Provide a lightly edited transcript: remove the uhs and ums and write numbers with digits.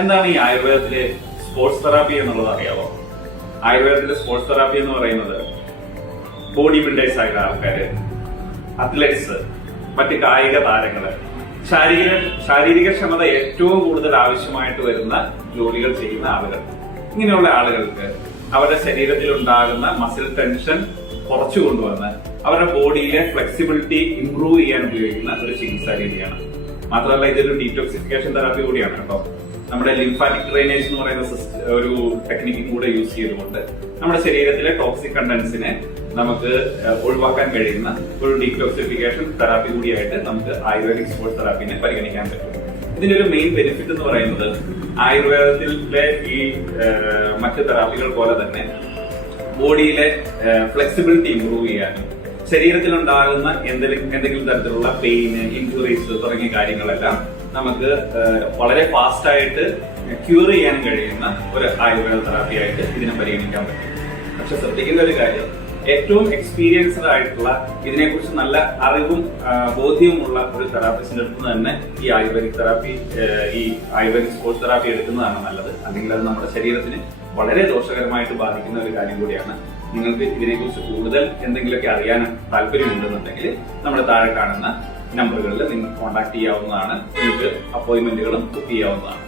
എന്താണ് ഈ ആയുർവേദത്തിലെ sports therapy എന്നുള്ളത് അറിയാമോ? ആയുർവേദത്തിലെ സ്പോർട്സ് തെറാപ്പി എന്ന് പറയുന്നത് ബോഡി ബിൽഡേഴ്സ് ആയിട്ടുള്ള ആൾക്കാര്, അത്ലറ്റ്സ്, മറ്റ് കായിക താരങ്ങള്, ശാരീരിക ക്ഷമത ഏറ്റവും കൂടുതൽ ആവശ്യമായിട്ട് വരുന്ന ജോലികൾ ചെയ്യുന്ന ആളുകൾ, ഇങ്ങനെയുള്ള ആളുകൾക്ക് അവരുടെ ശരീരത്തിൽ ഉണ്ടാകുന്ന മസിൽ ടെൻഷൻ കുറച്ചു കൊണ്ടുവന്ന് അവരുടെ ബോഡിയിലെ ഫ്ലെക്സിബിലിറ്റി ഇംപ്രൂവ് ചെയ്യാൻ ഉപയോഗിക്കുന്ന ഒരു ചികിത്സാ രീതിയാണ്. മാത്രമല്ല ഇതൊരു ഡീറ്റോക്സിഫിക്കേഷൻ തെറാപ്പി കൂടിയാണ് കേട്ടോ. നമ്മുടെ ലിംഫാറ്റിക് ഡ്രെയിനേജ് എന്ന് പറയുന്ന ഒരു ടെക്നിക്കും കൂടെ യൂസ് ചെയ്തുകൊണ്ട് നമ്മുടെ ശരീരത്തിലെ ടോക്സിക് കണ്ടൻസിനെ നമുക്ക് ഒഴിവാക്കാൻ കഴിയുന്ന ഒരു ഡീറ്റോക്സിഫിക്കേഷൻ തെറാപ്പി കൂടിയായിട്ട് നമുക്ക് ആയുർവേദിക് സ്പോർട്സ് തെറാപ്പിനെ പരിഗണിക്കാൻ പറ്റും. ഇതിന്റെ ഒരു മെയിൻ ബെനിഫിറ്റ് എന്ന് പറയുന്നത് ആയുർവേദത്തിലെ ഈ മറ്റ് തെറാപ്പികൾ പോലെ തന്നെ ബോഡിയിലെ ഫ്ലെക്സിബിലിറ്റി ഇംപ്രൂവ് ചെയ്യാനും ശരീരത്തിലുണ്ടാകുന്ന എന്തെങ്കിലും തരത്തിലുള്ള പെയിന്, ഇൻജുറീസ് തുടങ്ങിയ കാര്യങ്ങളെല്ലാം നമുക്ക് വളരെ ഫാസ്റ്റ് ആയിട്ട് ക്യൂർ ചെയ്യാൻ കഴിയുന്ന ഒരു ആയുർവേദ തെറാപ്പി ആയിട്ട് ഇതിനെ പരിഗണിക്കാൻ പറ്റും. പക്ഷെ ശ്രദ്ധിക്കേണ്ട ഒരു കാര്യം, ഏറ്റവും എക്സ്പീരിയൻസ്ഡ് ആയിട്ടുള്ള ഇതിനെക്കുറിച്ച് നല്ല അറിവും ബോധ്യവുമുള്ള ഒരു തെറാപ്പിസ്റ്റിന്റെ അടുത്ത് തന്നെ ഈ ആയുർവേദിക് സ്പോർട്സ് തെറാപ്പി എടുക്കുന്നതാണ് നല്ലത്. അല്ലെങ്കിൽ അത് നമ്മുടെ ശരീരത്തിന് വളരെ ദോഷകരമായിട്ട് ബാധിക്കുന്ന ഒരു കാര്യം കൂടിയാണ്. നിങ്ങൾക്ക് ഇതിനെക്കുറിച്ച് കൂടുതൽ എന്തെങ്കിലുമൊക്കെ അറിയാൻ താല്പര്യമുണ്ടെന്നുണ്ടെങ്കിൽ നമ്മുടെ താഴെ കാണുന്ന നമ്പറുകളിൽ നിങ്ങൾ കോൺടാക്ട് ചെയ്യാവുന്നതാണ്. നിങ്ങൾക്ക് അപ്പോയിന്റ്മെന്റുകളും ബുക്ക് ചെയ്യാവുന്നതാണ്.